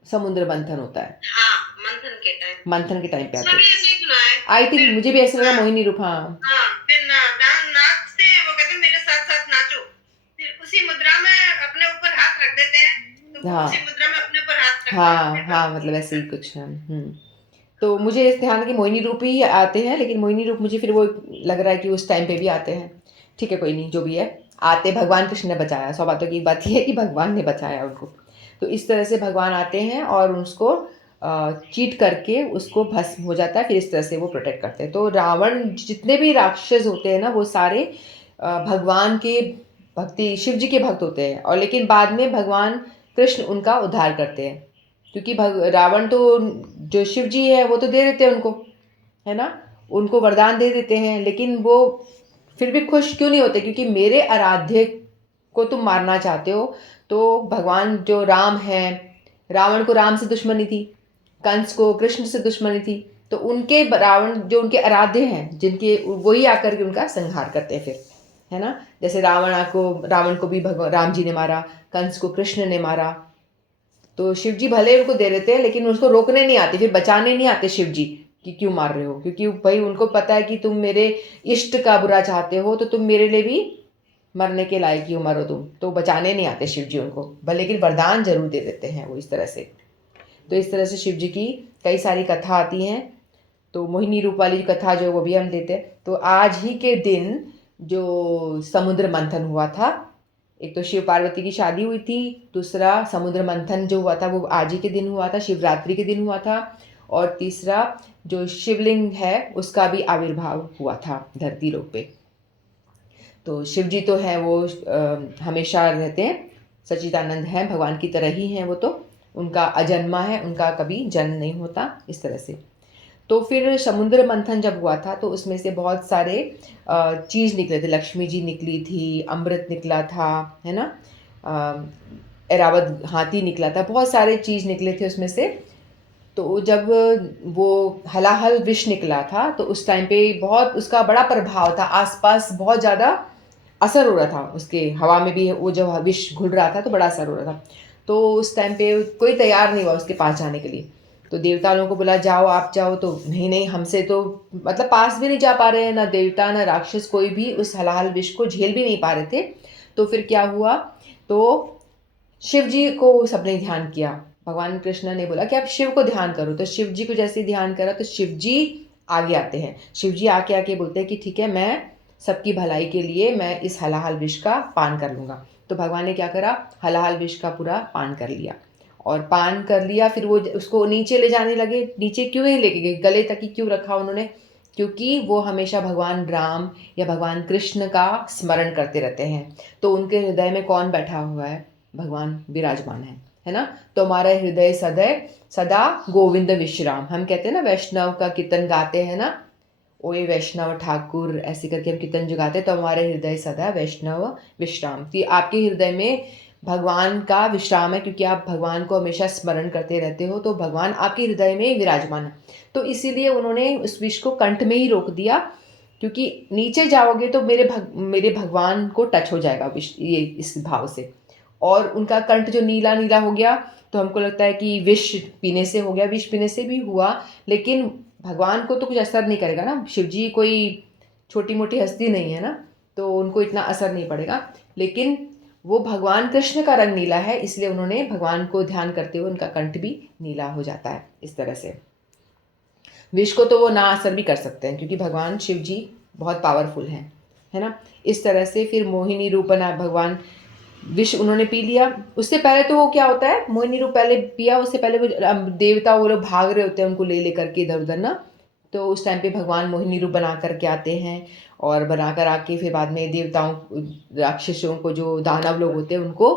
समुद्र मंथन होता है, हाँ, मंथन के टाइम पे इसमें आते भी हैं। ऐसे ही सुना है। आई थिंक फिर मुझे भी ऐसा लगा हाँ मोहिनी रूप। हाँ हाँ, फिर नाचते हैं, वो कहते हैं मेरे साथ साथ नाचो। फिर उसी मुद्रा में अपने ऊपर हाथ रख देते हैं, तो वो हाँ उसी मुद्रा में अपने ऊपर हाथ रखते हैं, हाँ फिर हाँ, भस्म मतलब हो ऐसे जाता ही है। कुछ है। तो मुझे इस ध्यान है कि मोहिनी रूप ही आते हैं, लेकिन मोहिनी रूप मुझे फिर वो लग रहा है कि उस टाइम पे भी आते हैं। ठीक है, कोई नहीं, जो भी है, आते भगवान कृष्ण ने बचाया। 100 बातों की एक बात ये है कि भगवान ने बचाया उनको। तो इस तरह से भगवान आते हैं और उसको चीट करके उसको भस्म हो जाता है, फिर इस तरह से वो प्रोटेक्ट करते हैं। तो रावण, जितने भी राक्षस होते हैं ना, वो सारे भगवान के भक्ति, शिव जी के भक्त होते हैं, और लेकिन बाद में भगवान कृष्ण उनका उद्धार करते हैं, क्योंकि रावण तो, जो शिव जी है वो तो दे देते हैं उनको, है ना, उनको वरदान दे देते हैं, लेकिन वो फिर भी खुश क्यों नहीं होते? क्योंकि मेरे आराध्य को तुम मारना चाहते हो। तो भगवान जो राम हैं, रावण को राम से दुश्मनी थी, कंस को कृष्ण से दुश्मनी थी, तो उनके रावण जो उनके आराध्य हैं, जिनके, वही आकर के उनका संहार करते हैं फिर, है ना। जैसे रावण को भी भगवान राम जी ने मारा, कंस को कृष्ण ने मारा। तो शिव जी भले उनको दे देते हैं, लेकिन उसको रोकने नहीं आते, फिर बचाने नहीं आते शिव जी कि क्यों मार रहे हो, क्योंकि भाई उनको पता है कि तुम मेरे इष्ट का बुरा चाहते हो, तो तुम मेरे लिए भी मरने के लायक ही हो, मरो तुम। तो बचाने नहीं आते शिव जी उनको, भले, लेकिन वरदान जरूर दे देते हैं वो, इस तरह से। तो इस तरह से शिव जी की कई सारी कथा आती हैं। तो मोहिनी रूप वाली कथा जो, वो भी हम देते हैं। तो आज ही के दिन जो समुद्र मंथन हुआ था, एक तो शिव पार्वती की शादी हुई थी, दूसरा समुद्र मंथन जो हुआ था वो आज ही के दिन हुआ था, शिवरात्रि के दिन हुआ था, और तीसरा जो शिवलिंग है उसका भी आविर्भाव हुआ था धरती लोक पे। तो शिव जी तो हैं वो हमेशा रहते हैं, सच्चिदानंद हैं, भगवान की तरह ही हैं वो, तो उनका अजन्मा है, उनका कभी जन्म नहीं होता, इस तरह से। तो फिर समुद्र मंथन जब हुआ था तो उसमें से बहुत सारे चीज़ निकले थे, लक्ष्मी जी निकली थी, अमृत निकला था, है ना, ऐरावत हाथी निकला था, बहुत सारे चीज़ निकले थे उसमें से। तो जब वो हलाहल विष निकला था तो उस टाइम पे बहुत उसका बड़ा प्रभाव था, आसपास बहुत ज़्यादा असर हो रहा था उसके, हवा में भी वो जब विष घुल रहा था तो बड़ा असर हो रहा था। तो उस टाइम पे कोई तैयार नहीं हुआ उसके पास जाने के लिए। तो देवता लोगों को बोला जाओ, आप जाओ, तो नहीं नहीं, हमसे तो, मतलब पास भी नहीं जा पा रहे हैं, ना देवता ना राक्षस, कोई भी उस हलाहल विष को झेल भी नहीं पा रहे थे। तो फिर क्या हुआ, तो शिव जी को सबने ध्यान किया। भगवान कृष्ण ने बोला कि आप शिव को ध्यान करो, तो शिव जी को जैसे ही ध्यान करा तो शिव जी आगे आते हैं। शिव जी आके आके बोलते हैं कि ठीक है, मैं सबकी भलाई के लिए मैं इस हलाहल विष का पान कर लूँगा। तो भगवान ने क्या करा, हलाहल विष का पूरा पान कर लिया, और पान कर लिया, फिर वो उसको नीचे ले जाने लगे। नीचे क्यों ही लेके गए, गले तक ही क्यों रखा उन्होंने? क्योंकि वो हमेशा भगवान राम या भगवान कृष्ण का स्मरण करते रहते हैं। तो उनके हृदय में कौन बैठा हुआ है? भगवान विराजमान है ना। तो हमारा हृदय सदैव सदा गोविंद विश्राम, हम कहते हैं ना, वैष्णव का कीर्तन गाते हैं ना, ओए वैष्णव ठाकुर, ऐसे करके हम कीर्तन जो गाते हैं। तो हमारे हृदय सदा वैष्णव विश्राम, कि आपके हृदय में भगवान का विश्राम है, क्योंकि आप भगवान को हमेशा स्मरण करते रहते हो, तो भगवान आपके हृदय में विराजमान है। तो इसीलिए उन्होंने उस विष को कंठ में ही रोक दिया, क्योंकि नीचे जाओगे तो मेरे भगवान को टच हो जाएगा विष, ये इस भाव से। और उनका कंठ जो नीला नीला हो गया, तो हमको लगता है कि विष पीने से हो गया। विष पीने से भी हुआ, लेकिन भगवान को तो कुछ असर नहीं करेगा ना, शिव जी कोई छोटी मोटी हस्ती नहीं है ना, तो उनको इतना असर नहीं पड़ेगा। लेकिन वो भगवान कृष्ण का रंग नीला है, इसलिए उन्होंने भगवान को ध्यान करते हुए उनका कंठ भी नीला हो जाता है, इस तरह से। विष को तो वो ना असर भी कर सकते हैं, क्योंकि भगवान शिव जी बहुत पावरफुल हैं, है ना। इस तरह से फिर मोहिनी रूप बना भगवान, विष उन्होंने पी लिया। उससे पहले तो वो क्या होता है, मोहिनी रूप पहले पिया, उससे पहले वो देवता वो लोग भाग रहे होते हैं उनको ले लेकर के इधर उधर ना। तो उस टाइम पे भगवान मोहिनी रूप बना करके आते हैं, और बनाकर आके फिर बाद में देवताओं, राक्षसों को, जो दानव लोग होते हैं उनको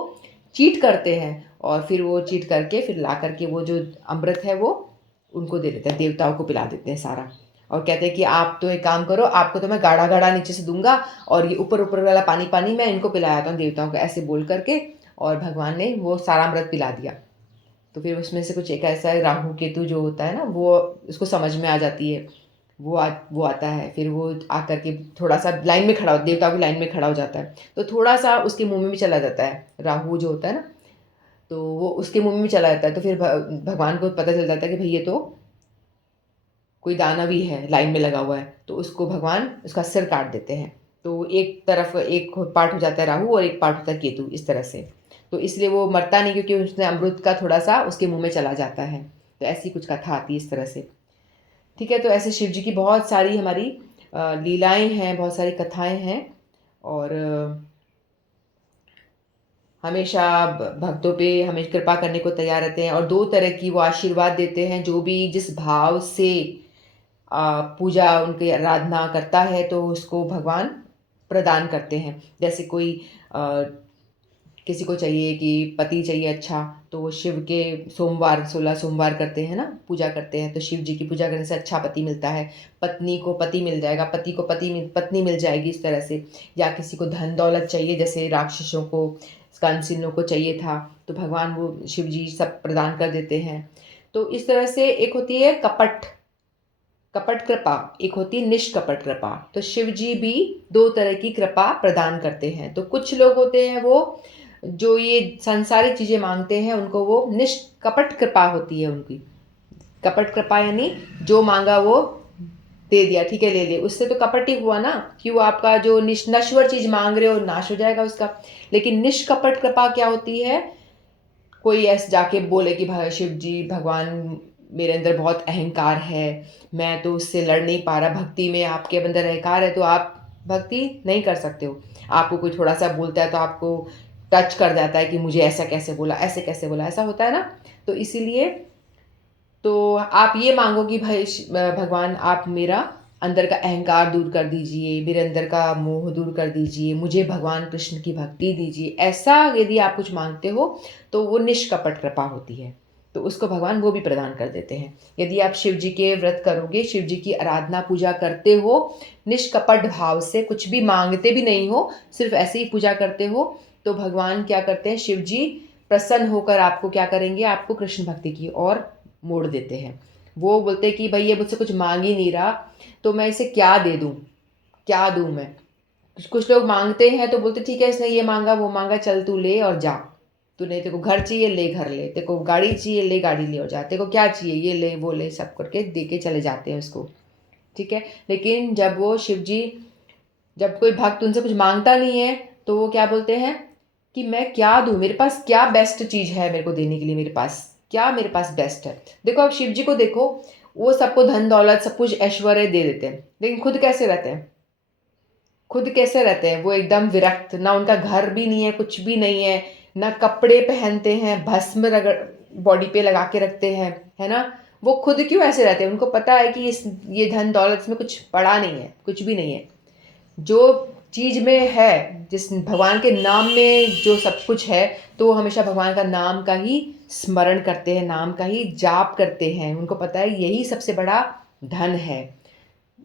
चीट करते हैं, और फिर वो चीट करके फिर ला करके वो जो अमृत है वो उनको दे देते हैं, देवताओं को पिला देते हैं सारा। और कहते हैं कि आप तो एक काम करो, आपको तो मैं गाढ़ा गाढ़ा नीचे से दूंगा, और ये ऊपर ऊपर वाला पानी पानी मैं इनको पिलाया था देवताओं को, ऐसे बोल करके। और भगवान ने वो सारा अमृत पिला दिया। तो फिर उसमें से कुछ एक ऐसा है, राहु केतु जो होता है ना, वो उसको समझ में आ जाती है, वो आता है। फिर वो आकर के थोड़ा सा लाइन में खड़ा, देवताओं की लाइन में खड़ा हो जाता है, तो थोड़ा सा उसके मुंह में भी चला जाता है, राहु जो होता है ना, तो वो उसके मुंह में भी चला जाता है। तो फिर भगवान को पता चल जाता है कि भाई ये तो कोई दानव ही है, लाइन में लगा हुआ है। तो उसको भगवान उसका सिर काट देते हैं। तो एक तरफ एक पार्ट हो जाता है राहु, और एक पार्ट होता है केतु, इस तरह से। तो इसलिए वो मरता नहीं, क्योंकि उसने अमृत का थोड़ा सा उसके मुंह में चला जाता है। तो ऐसी कुछ कथा आती है इस तरह से। ठीक है। तो ऐसे शिव जी की बहुत सारी हमारी लीलाएं हैं, बहुत सारी कथाएं हैं, और हमेशा भक्तों पे हमें कृपा करने को तैयार रहते हैं, और 2 तरह की वो आशीर्वाद देते हैं। जो भी जिस भाव से पूजा उनकी आराधना करता है तो उसको भगवान प्रदान करते हैं। जैसे कोई अ, किसी को चाहिए कि पति चाहिए अच्छा, तो वो शिव के सोमवार 16 सोमवार करते हैं ना, पूजा करते हैं, तो शिव जी की पूजा करने से अच्छा पति मिलता है। पत्नी को पति मिल जाएगा, पति को पत्नी मिल जाएगी, इस तरह से। या किसी को धन दौलत चाहिए, जैसे राक्षसों को, कंसिनों को चाहिए था, तो भगवान वो शिव जी सब प्रदान कर देते हैं। तो इस तरह से एक होती है कपट कपट कृपा, एक होती है निष्कपट कृपा। तो शिव जी भी 2 तरह की कृपा प्रदान करते हैं। तो कुछ लोग होते हैं वो जो ये सांसारिक चीज़ें मांगते हैं, उनको वो निष्कपट कृपा होती है उनकी। कपट कृपा यानी जो मांगा वो दे दिया, ठीक है ले ले, उससे तो कपट ही हुआ ना, कि वो आपका जो नश्वर चीज़ मांग रहे हो नाश हो जाएगा उसका। लेकिन निष्कपट कृपा क्या होती है? कोई ऐसे जाके बोले कि भाई शिव जी भगवान, मेरे अंदर बहुत अहंकार है, मैं तो उससे लड़ नहीं पा रहा, भक्ति में आपके अंदर अहंकार है तो आप भक्ति नहीं कर सकते हो। आपको कोई थोड़ा सा बोलता है तो आपको टच कर जाता है कि मुझे ऐसा कैसे बोला, ऐसे कैसे बोला, ऐसा होता है ना। तो इसीलिए तो आप ये मांगो कि भाई भगवान आप मेरा अंदर का अहंकार दूर कर दीजिए, मेरे अंदर का मोह दूर कर दीजिए, मुझे भगवान कृष्ण की भक्ति दीजिए। ऐसा यदि आप कुछ मांगते हो तो वो निष्कपट कृपा होती है, तो उसको भगवान वो भी प्रदान कर देते हैं। यदि आप शिव जी के व्रत करोगे, शिव जी की आराधना पूजा करते हो, निष्कपट भाव से, कुछ भी मांगते भी नहीं हो, सिर्फ ऐसे ही पूजा करते हो, तो भगवान क्या करते हैं, शिव जी प्रसन्न होकर आपको क्या करेंगे, आपको कृष्ण भक्ति की ओर मोड़ देते हैं। वो बोलते हैं कि भाई ये मुझसे कुछ मांग ही नहीं रहा, तो मैं इसे क्या दे दूँ, क्या दूँ मैं। कुछ लोग मांगते हैं तो बोलते ठीक है, इसने ये मांगा वो मांगा, चल तू ले और जा। तूने, तेरे को घर चाहिए ले घर ले, तेरे को गाड़ी चाहिए ले गाड़ी ले और जा, तेरे को क्या चाहिए ये ले वो ले, सब करके दे के चले जाते हैं उसको, ठीक है। लेकिन जब वो शिव जी, जब कोई भक्त उनसे कुछ मांगता नहीं है तो वो क्या बोलते हैं कि मैं क्या दूँ, मेरे पास क्या बेस्ट चीज़ है मेरे को देने के लिए, मेरे पास क्या, मेरे पास बेस्ट है। देखो आप शिव जी को देखो, वो सबको धन दौलत सब कुछ ऐश्वर्य दे देते हैं, लेकिन खुद कैसे रहते हैं, खुद कैसे रहते हैं, वो एकदम विरक्त, ना उनका घर भी नहीं है, कुछ भी नहीं है, ना कपड़े पहनते हैं, भस्म रगड़ बॉडी पे लगा के रखते हैं, है ना। वो खुद क्यों ऐसे रहते हैं, उनको पता है कि इस ये धन दौलत में कुछ पड़ा नहीं है, कुछ भी नहीं है। जो चीज़ में है, जिस भगवान के नाम में जो सब कुछ है, तो वो हमेशा भगवान का नाम का ही स्मरण करते हैं, नाम का ही जाप करते हैं। उनको पता है यही सबसे बड़ा धन है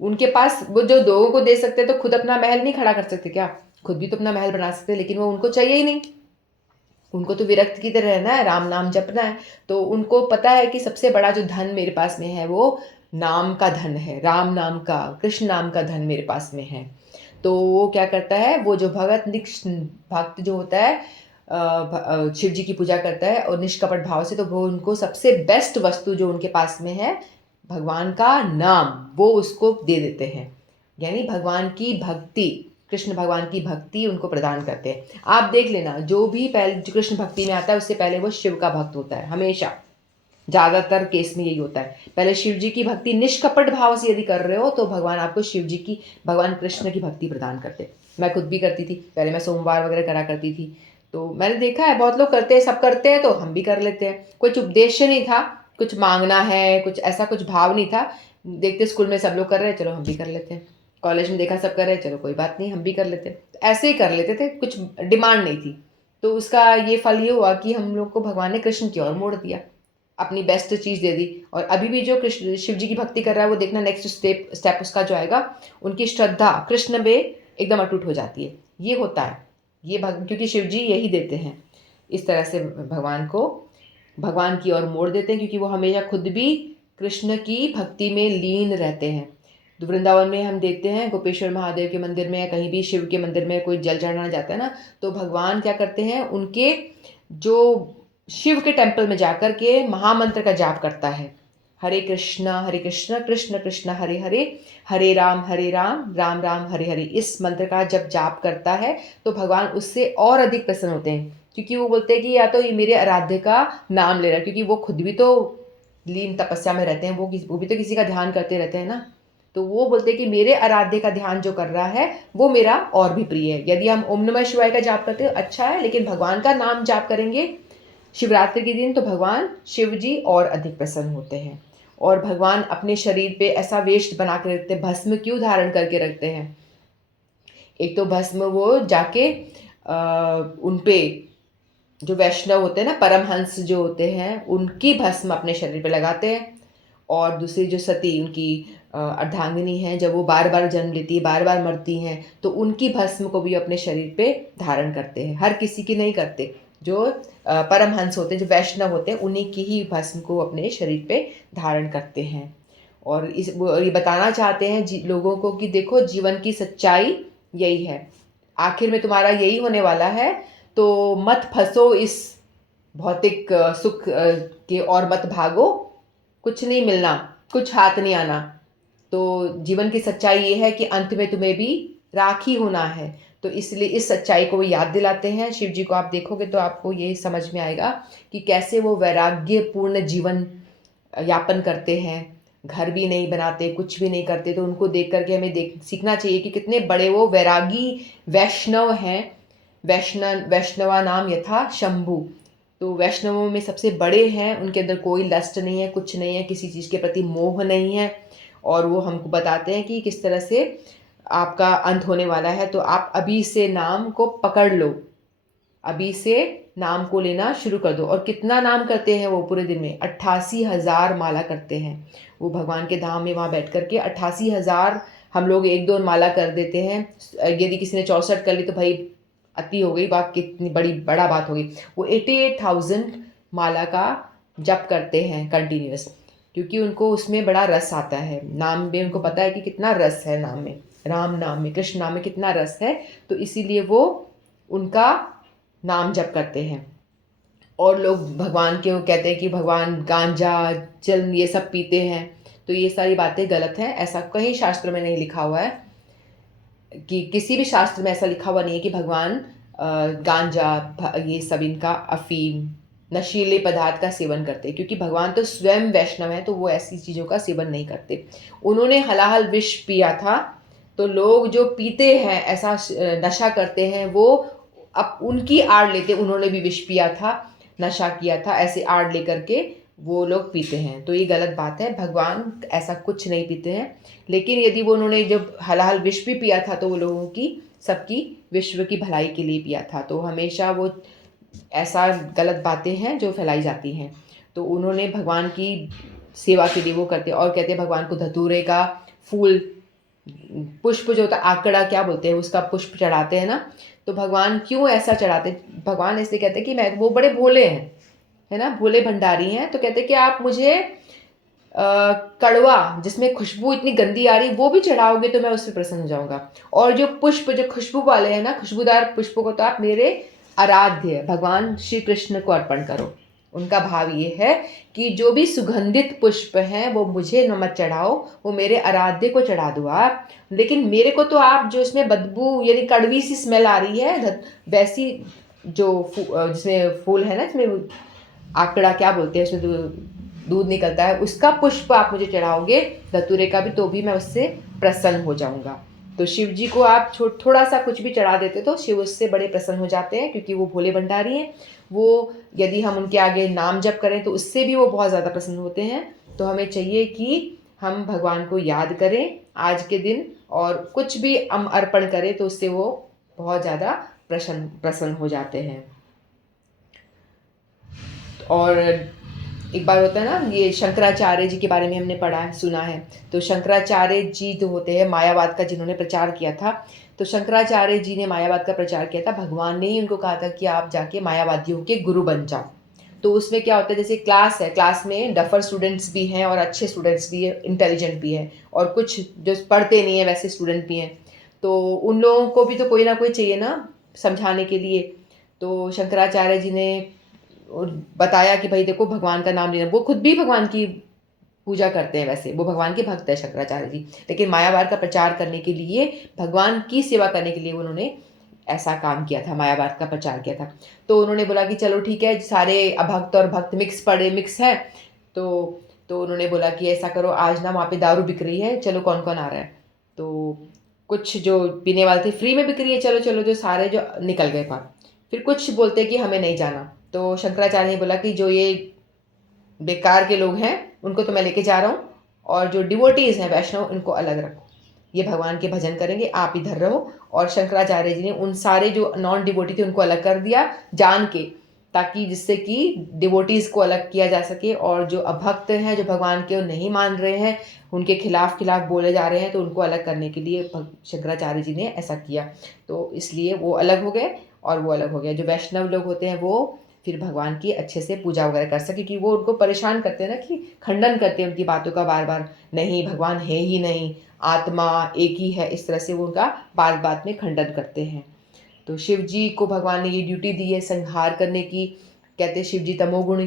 उनके पास। वो जो लोगों को दे सकते हैं तो खुद अपना महल नहीं खड़ा कर सकते क्या? खुद भी तो अपना महल बना सकते हैं, लेकिन वो उनको चाहिए ही नहीं। उनको तो विरक्त की तरह रहना है, राम नाम जपना है। तो उनको पता है कि सबसे बड़ा जो धन मेरे पास में है वो नाम का धन है, राम नाम का, कृष्ण नाम का धन मेरे पास में है। तो वो क्या करता है, वो जो भक्त जो होता है शिव जी की पूजा करता है और निष्कपट भाव से, तो वो उनको सबसे बेस्ट वस्तु जो उनके पास में है, भगवान का नाम, वो उसको दे देते हैं। यानी भगवान की भक्ति, कृष्ण भगवान की भक्ति उनको प्रदान करते हैं। आप देख लेना, जो भी पहले जो कृष्ण भक्ति में आता है उससे पहले वो शिव का भक्त होता है, हमेशा ज़्यादातर केस में यही होता है। पहले शिव जी की भक्ति निष्कपट भाव से यदि कर रहे हो तो भगवान आपको शिव जी की, भगवान कृष्ण की भक्ति प्रदान करते। मैं खुद भी करती थी, पहले मैं सोमवार वगैरह करा करती थी, तो मैंने देखा है बहुत लोग करते हैं, सब करते हैं तो हम भी कर लेते हैं। कुछ उद्देश्य नहीं था, कुछ मांगना है, कुछ ऐसा कुछ भाव नहीं था। देखते स्कूल में सब लोग कर रहे हैं, चलो हम भी कर लेते हैं। कॉलेज में देखा सब कर रहे हैं, चलो कोई बात नहीं हम भी कर लेते हैं, तो ऐसे ही कर लेते थे, कुछ डिमांड नहीं थी। तो उसका ये फल ये हुआ कि हम लोग को भगवान ने कृष्ण की ओर मोड़ दिया, अपनी बेस्ट चीज़ दे दी। और अभी भी जो कृष्ण शिव जी की भक्ति कर रहा है वो देखना नेक्स्ट स्टेप उसका जो आएगा, उनकी श्रद्धा कृष्ण में एकदम अटूट हो जाती है। ये होता है, ये क्योंकि शिव जी यही देते हैं, इस तरह से भगवान को भगवान की ओर मोड़ देते हैं, क्योंकि वो हमेशा खुद भी कृष्ण की भक्ति में लीन रहते हैं। तो वृंदावन में हम देखते हैं गोपेश्वर महादेव के मंदिर में या कहीं भी शिव के मंदिर में कोई जल चढ़ाना जाता है ना, तो भगवान क्या करते हैं, उनके जो शिव के टेम्पल में जाकर के महामंत्र का जाप करता है, हरे कृष्ण कृष्ण कृष्ण हरे हरे, हरे राम राम राम हरे हरे। इस मंत्र का जब जाप करता है तो भगवान उससे और अधिक प्रसन्न होते हैं, क्योंकि वो बोलते हैं कि या तो ये मेरे आराध्य का नाम ले रहा है, क्योंकि वो खुद भी तो लीन तपस्या में रहते हैं, वो भी तो किसी का ध्यान करते रहते हैं ना। तो वो बोलते हैं कि मेरे आराध्य का ध्यान जो कर रहा है वो मेरा और भी प्रिय है। यदि हम ओम नमः शिवाय का जाप करते हैं अच्छा है, लेकिन भगवान का नाम जाप करेंगे शिवरात्रि के दिन तो भगवान शिव जी और अधिक प्रसन्न होते हैं। और भगवान अपने शरीर पे ऐसा वेश बना के रखते हैं, भस्म क्यों धारण करके रखते हैं? एक तो भस्म वो जाके उन पे जो वैष्णव होते हैं ना, परमहंस जो होते हैं, उनकी भस्म अपने शरीर पे लगाते हैं। और दूसरी जो सती उनकी अर्धांगिनी हैं, जब वो बार बार जन्म लेती है, बार बार मरती हैं, तो उनकी भस्म को भी अपने शरीर पे धारण करते हैं। हर किसी की नहीं करते, जो परमहंस होते हैं, जो वैष्णव होते हैं, उन्हीं की ही भस्म को अपने शरीर पे धारण करते हैं। और ये बताना चाहते हैं लोगों को कि देखो, जीवन की सच्चाई यही है, आखिर में तुम्हारा यही होने वाला है। तो मत फंसो इस भौतिक सुख के और मत भागो, कुछ नहीं मिलना, कुछ हाथ नहीं आना। तो जीवन की सच्चाई ये है कि अंत में तुम्हें भी राख ही होना है। तो इसलिए इस सच्चाई को वो याद दिलाते हैं। शिव जी को आप देखोगे तो आपको ये समझ में आएगा कि कैसे वो वैराग्यपूर्ण जीवन यापन करते हैं, घर भी नहीं बनाते, कुछ भी नहीं करते। तो उनको देख करके हमें सीखना चाहिए कि कितने बड़े वो वैरागी वैष्णव हैं। वैष्णवा नाम यथा शंभु। तो वैष्णवों में सबसे बड़े हैं, उनके अंदर कोई लस्ट नहीं है, कुछ नहीं है, किसी चीज़ के प्रति मोह नहीं है। और वो हमको बताते हैं कि किस तरह से आपका अंत होने वाला है। तो आप अभी से नाम को पकड़ लो, अभी से नाम को लेना शुरू कर दो। और कितना नाम करते हैं वो पूरे दिन में? 88,000 माला करते हैं वो भगवान के धाम में। वहाँ बैठ करके 88,000, हम लोग 1-2 माला कर देते हैं। यदि किसी ने 64 कर ली तो भाई अति हो गई बात, कितनी बड़ा बात हो गई। वो 88,000 माला का जप करते हैं कंटिन्यूअस, क्योंकि उनको उसमें बड़ा रस आता है। नाम में उनको पता है कि कितना रस है नाम में, राम नाम में, कृष्ण नाम में कितना रस है। तो इसीलिए वो उनका नाम जप करते हैं। और लोग भगवान के वो कहते हैं कि भगवान गांजा चल ये सब पीते हैं। तो ये सारी बातें गलत हैं। ऐसा कहीं शास्त्र में नहीं लिखा हुआ है, कि किसी भी शास्त्र में ऐसा लिखा हुआ नहीं है कि भगवान गांजा ये सब, इनका अफीम, नशीले पदार्थ का सेवन करते हैं। क्योंकि भगवान तो स्वयं वैष्णव है, तो वो ऐसी चीज़ों का सेवन नहीं करते। उन्होंने हलाहल विष पिया था। तो लोग जो पीते हैं, ऐसा नशा करते हैं, वो अब उनकी आड़ लेते, उन्होंने भी विष पिया था, नशा किया था, ऐसे आड़ लेकर के वो लोग पीते हैं। तो ये गलत बात है, भगवान ऐसा कुछ नहीं पीते हैं। लेकिन यदि वो उन्होंने जब हलाहल विष भी पिया था तो वो लोगों की, सबकी विश्व की भलाई के लिए पिया था। तो हमेशा वो ऐसा गलत बातें हैं जो फैलाई जाती हैं। तो उन्होंने भगवान की सेवा के लिए वो करते, और कहते हैं भगवान को धतूरे का फूल, पुष्प जो होता है, आकड़ा क्या बोलते हैं, उसका पुष्प चढ़ाते हैं ना। तो भगवान क्यों ऐसा चढ़ाते? भगवान ऐसे कहते हैं कि मैं, वो बड़े भोले हैं, है ना, भोले भंडारी हैं। तो कहते हैं कि आप मुझे कड़वा, जिसमें खुशबू इतनी गंदी आ रही, वो भी चढ़ाओगे तो मैं उससे प्रसन्न हो जाऊंगा। और जो पुष्प, जो खुशबू वाले हैं ना, खुशबूदार पुष्पों को तो आप मेरे आराध्य भगवान श्री कृष्ण को अर्पण करो। उनका भाव ये है कि जो भी सुगंधित पुष्प हैं वो मुझे न मत चढ़ाओ, वो मेरे आराध्य को चढ़ा दो आप। लेकिन मेरे को तो आप, जो इसमें बदबू यानी कड़वी सी स्मेल आ रही है, वैसी जो जिसमें फूल है ना, इसमें आकड़ा क्या बोलते हैं, उसमें दूध निकलता है, उसका पुष्प आप मुझे चढ़ाओगे, धतूरे का भी, तो भी मैं उससे प्रसन्न हो जाऊंगा। तो शिव जी को आप थोड़ा सा कुछ भी चढ़ा देते तो शिव उससे बड़े प्रसन्न हो जाते हैं, क्योंकि वो भोले भंडारी हैं। वो यदि हम उनके आगे नाम जप करें तो उससे भी वो बहुत ज़्यादा प्रसन्न होते हैं। तो हमें चाहिए कि हम भगवान को याद करें आज के दिन, और कुछ भी हम अर्पण करें तो उससे वो बहुत ज़्यादा प्रसन्न हो जाते हैं। और एक बार होता है ना, ये शंकराचार्य जी के बारे में हमने पढ़ा है, सुना है। तो शंकराचार्य जी जो होते हैं, मायावाद का जिन्होंने प्रचार किया था, तो शंकराचार्य जी ने मायावाद का प्रचार किया था। भगवान ने ही उनको कहा था कि आप जाके मायावादियों के गुरु बन जाओ। तो उसमें क्या होता है, जैसे क्लास है, क्लास में डफर स्टूडेंट्स भी हैं और अच्छे स्टूडेंट्स भी हैं, इंटेलिजेंट भी हैं, और कुछ जो पढ़ते नहीं है वैसे स्टूडेंट भी हैं। तो उन लोगों को भी तो कोई ना कोई चाहिए ना समझाने के लिए। तो शंकराचार्य जी ने और बताया कि भाई देखो, भगवान का नाम लेना, वो खुद भी भगवान की पूजा करते हैं, वैसे वो भगवान के भक्त है शंकराचार्य जी। लेकिन मायावाद का प्रचार करने के लिए, भगवान की सेवा करने के लिए उन्होंने ऐसा काम किया था, मायावाद का प्रचार किया था। तो उन्होंने बोला कि चलो ठीक है, सारे अभक्त और भक्त मिक्स हैं, तो उन्होंने बोला कि ऐसा करो, आज ना वहाँ पे दारू बिक रही है, चलो कौन कौन आ रहा है। तो कुछ जो पीने वाले थे, फ्री में बिक रही है, चलो चलो, जो सारे जो निकल गए बाहर। फिर कुछ बोलते कि हमें नहीं जाना। तो शंकराचार्य ने बोला कि जो ये बेकार के लोग हैं उनको तो मैं लेके जा रहा हूँ, और जो डिवोटीज हैं वैष्णव, इनको अलग रखो, ये भगवान के भजन करेंगे, आप इधर रहो। और शंकराचार्य जी ने उन सारे जो नॉन डिवोटी थे उनको अलग कर दिया जान के, ताकि जिससे कि डिवोटीज को अलग किया जा सके, और जो अभक्त हैं, जो भगवान के नहीं मान रहे हैं, उनके खिलाफ बोले जा रहे हैं, तो उनको अलग करने के लिए शंकराचार्य जी ने ऐसा किया। तो इसलिए वो अलग हो गए और वो अलग हो गया। जो वैष्णव लोग होते हैं वो फिर भगवान की अच्छे से पूजा वगैरह कर सके, क्योंकि वो उनको परेशान करते हैं ना, कि खंडन करते हैं उनकी बातों का बार बार, नहीं भगवान है ही नहीं, आत्मा एक ही है, इस तरह से वो उनका बात बात में खंडन करते हैं। तो शिव जी को भगवान ने ये ड्यूटी दी है संहार करने की। कहते हैं शिव जी तमोगुणी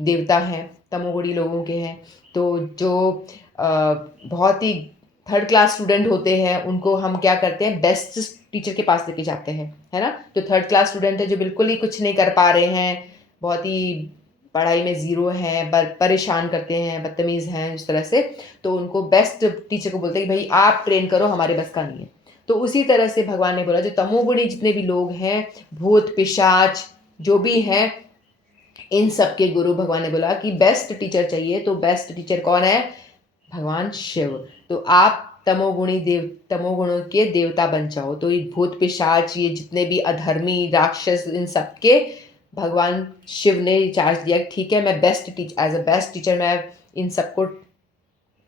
देवता हैं, तमोगुणी लोगों के हैं। तो जो बहुत ही थर्ड क्लास स्टूडेंट होते हैं उनको हम क्या करते हैं, बेस्ट टीचर के पास लेके जाते हैं, है ना। जो थर्ड क्लास स्टूडेंट है, जो बिल्कुल ही कुछ नहीं कर पा रहे हैं, बहुत ही पढ़ाई में ज़ीरो हैं, परेशान करते हैं, बदतमीज़ हैं इस तरह से, तो उनको बेस्ट टीचर को बोलते हैं कि भाई आप ट्रेन करो, हमारे बस का नहीं है। तो उसी तरह से भगवान ने बोला जो तमोगुणी जितने भी लोग हैं, भूत पिशाच जो भी हैं, इन सब के गुरु भगवान ने बोला कि बेस्ट टीचर चाहिए, तो बेस्ट टीचर कौन है, भगवान शिव। तो आप तमोगुणों के देवता बन जाओ। तो ये भूत पिशाच, ये जितने भी अधर्मी राक्षस, इन सब के भगवान शिव ने चार्ज दिया, ठीक है मैं एज अ बेस्ट टीचर मैं इन सबको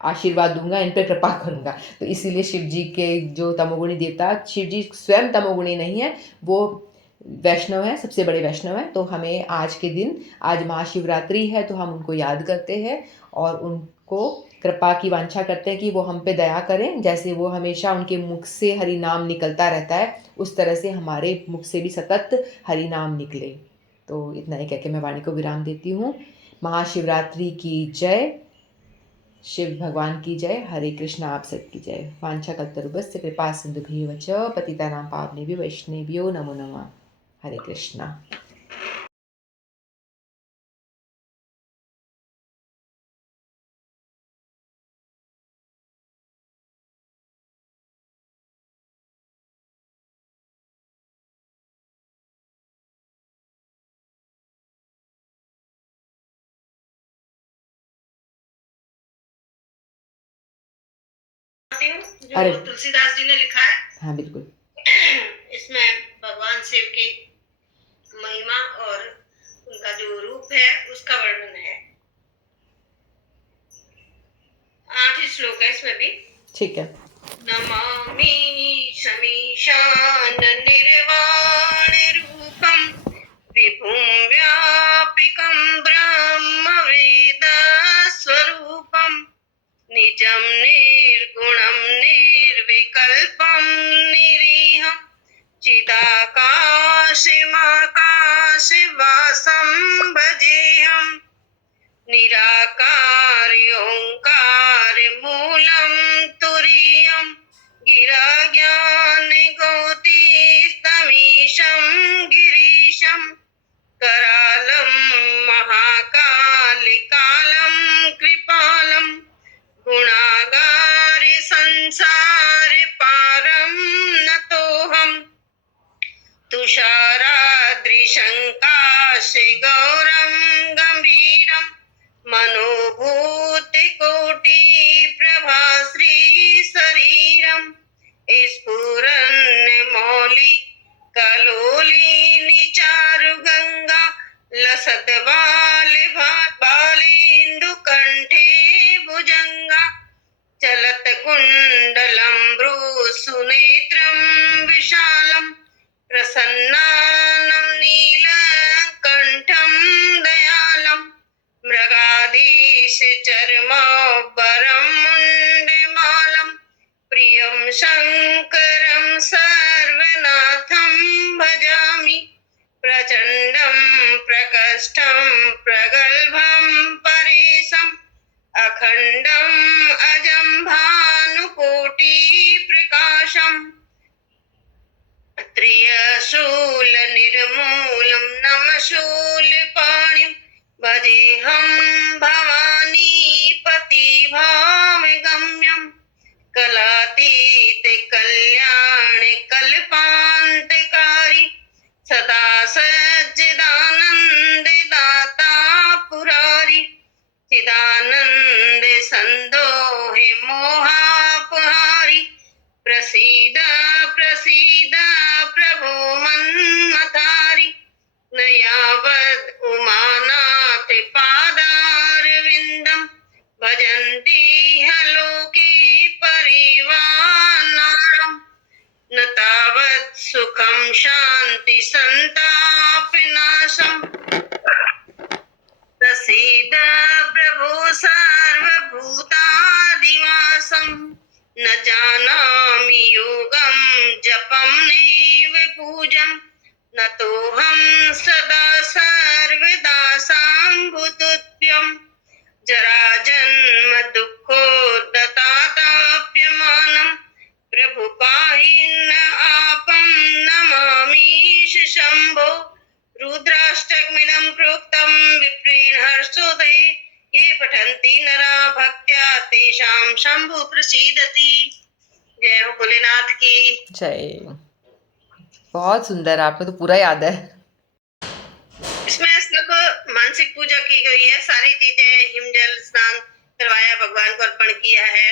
आशीर्वाद दूंगा, इन पर कृपा करूंगा। तो इसीलिए शिव जी के जो तमोगुणी देवता, शिव जी स्वयं तमोगुणी नहीं है, वो वैष्णव है, सबसे बड़े वैष्णव है। तो हमें आज के दिन, आज महाशिवरात्रि है, तो हम उनको याद करते हैं और उनको कृपा की वांछा करते हैं कि वो हम पे दया करें। जैसे वो हमेशा उनके मुख से हरि नाम निकलता रहता है, उस तरह से हमारे मुख से भी सतत हरि नाम निकले। तो इतना ही कह के मैं वाणी को विराम देती हूँ। महाशिवरात्रि की जय, शिव भगवान की जय, हरे कृष्ण, आप सबकी जय। वांछा कल्पतरुभ्यश्च कृपा सिन्धुभ्येव च पतितानां पावनेभ्यो वैष्णवेभ्यो नमो नमः। हरे कृष्णा। जो अरे तुलसीदास जी ने लिखा है, हाँ बिल्कुल। इसमें भगवान शिव की महिमा और उनका जो रूप है उसका वर्णन है। 8 ही श्लोक है इसमें भी। ठीक है। नमामि शमीशान निर्वाण रूपम विभुं व्यापिकं ब्रह्म वेद स्वरूपम निजं निर्गुणं निर्विकल्पं निरीहं चिदाकाशमाकाशवासं भजेऽहं निराकार्योऽङ्कारमूलं तुरीयं गिराज्ञानगौतीस्तमीशं गिरीशं करालं महाकालिकालं कृपालं गुणागार संसार पारं नतोऽहम् तुषाराद्रिशङ्काशगौरं गम्भीरं मनोभूतिकोटिप्रभाश्रीशरीरं स्फुरन्मौलिकलोलिनिचारुगङ्गा लसद्बालेन्दुकण्ठे भुजङ्गा चलत्कुण्डलं भ्रूसुनेत्रं विशालं प्रसन्नानं नीलकण्ठं दयालं मृगाधीशचर्माम्बरं मुण्डमालं प्रियं शङ्करं सर्वनाथं भजामि प्रचण्डं प्रकष्टं प्रगल्भं परेशम् अखण्डम् अजं भानुकोटिप्रकाशम् त्रियशूलनिर्मूलं नमशूलपाणिं भजेऽहं भवानी पतिभावगम्यं कलातीत कल्याण कल्पान्तकारी सदा सच्चिदानन्द दाता पुरारी चिदानंद संदोह मोहापहारी प्रसीद प्रसीद प्रभो मन्मथारी न यावद् उमानाथ पादारविन्दं भजन्ति लोके परिवानाम् न तावत् सुखं शान्ति संतापनाशम् प्रसीद प्रभो सर्वभूतादिवासं न जानामि योगं जपं नैव पूजं नतोऽहं सदा सर्वदा सम्भुतुभ्यं जराजन्म दुःखोदताताप्यमानं प्रभु पाहि न आपं नमामीश शम्भो रुद्राष्टकमिदं प्रोक्तं विप्रेण हर्षोदये ये पठन्ति नरा भक्त्या तेषां शंभु प्रसीदति। जय हो भोलेनाथ की जय। बहुत सुंदर, आपको तो पूरा याद है। इसमें सब मानसिक पूजा की गई है, सारी चीजें हिमजल स्नान करवाया, भगवान को अर्पण किया है,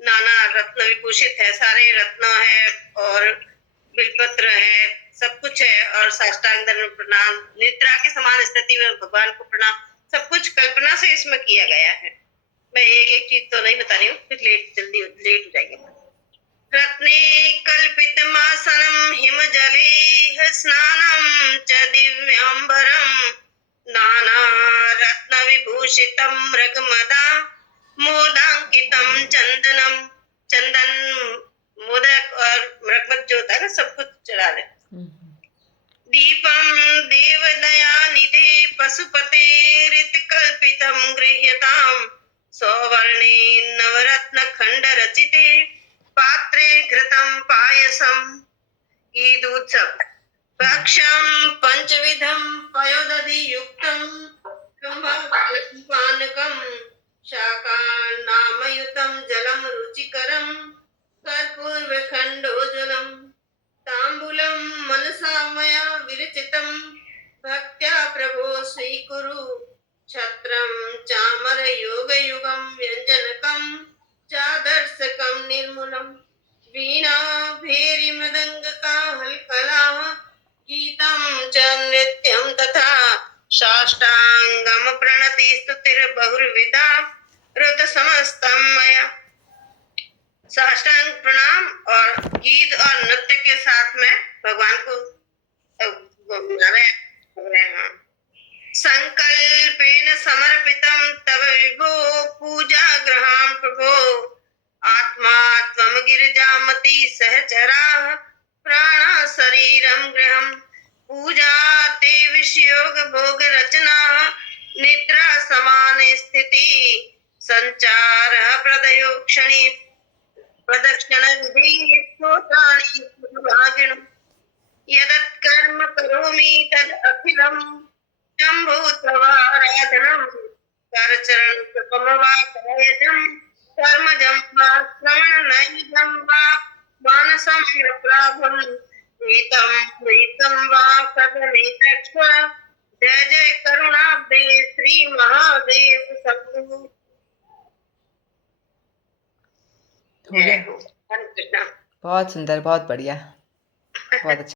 नाना रत्न विभूषित है, सारे रत्न है और बिलपत्र है, सब कुछ है और साष्टांग दंड प्रणाम, निद्रा के समान स्थिति में भगवान को प्रणाम, सब कुछ कल्पना से इसमें किया गया है। मैं एक एक चीज तो नहीं बता रही हूँ, फिर जल्दी लेट हो जाएंगे। रत्ने कल्पितमासनं हिमजले स्नानं च दिव्याम्बरं नानारत्नविभूषितं मृगमदा मोदांकितं चंदन मोदक और मृगमद जो होता है ना, सब कुछ चढ़ा रहे। दीपं देवदयानिधे पशुपतेरितकल्पितं गृह्यतां सौवर्णे नवरत्नखण्डरचिते पात्रे घृतं पायसं ईदुत्सव भक्ष्यं पंचविधं पयोदधियुक्तं पानकं शाकान्नामयुतं जलं रुचिकरं कर्पूरखण्डोज्ज्वलं ताम्बूलं मनसा मया विरचितं भक्त्या प्रभो स्वीकुरु छत्रं चामरयोगयुगं व्यञ्जनकं चादर्शकं निर्मूलं वीणा भेरी मृदंगका हलकलाः गीतं च नृत्यं तथा साष्टांगम प्रणति स्तुतिर्बहुर्विधा रुद्र समस्तं मया। साष्टांग प्रणाम और गीत और नृत्य के साथ में भगवान को संकल्पेन समर्पितं तव विभो पूजा ग्रहां प्रभो आत्मा त्वं गिरिजामति सहचराः प्राणा शरीरं गृहं पूजा ते विषयोग भोग रचना निद्रा समान स्थिति संचारः प्रदयो क्षणी प्रदक्षिण विधि स्तोत्राणि भागिनम् यदत् कर्म करोमि तद् अखिलं शम्भो तवाराधनं करचरण कृपमवा कायजं कर्मजं वा श्रवणनैजं वा मानसं प्रप्राभं प्रीतं वा सदने तक्ष्व जय जय करुणाब्धे श्री महादेव शंभु। हो गया। हरे कृष्णा। बहुत सुंदर, बहुत बढ़िया, बहुत अच्छा।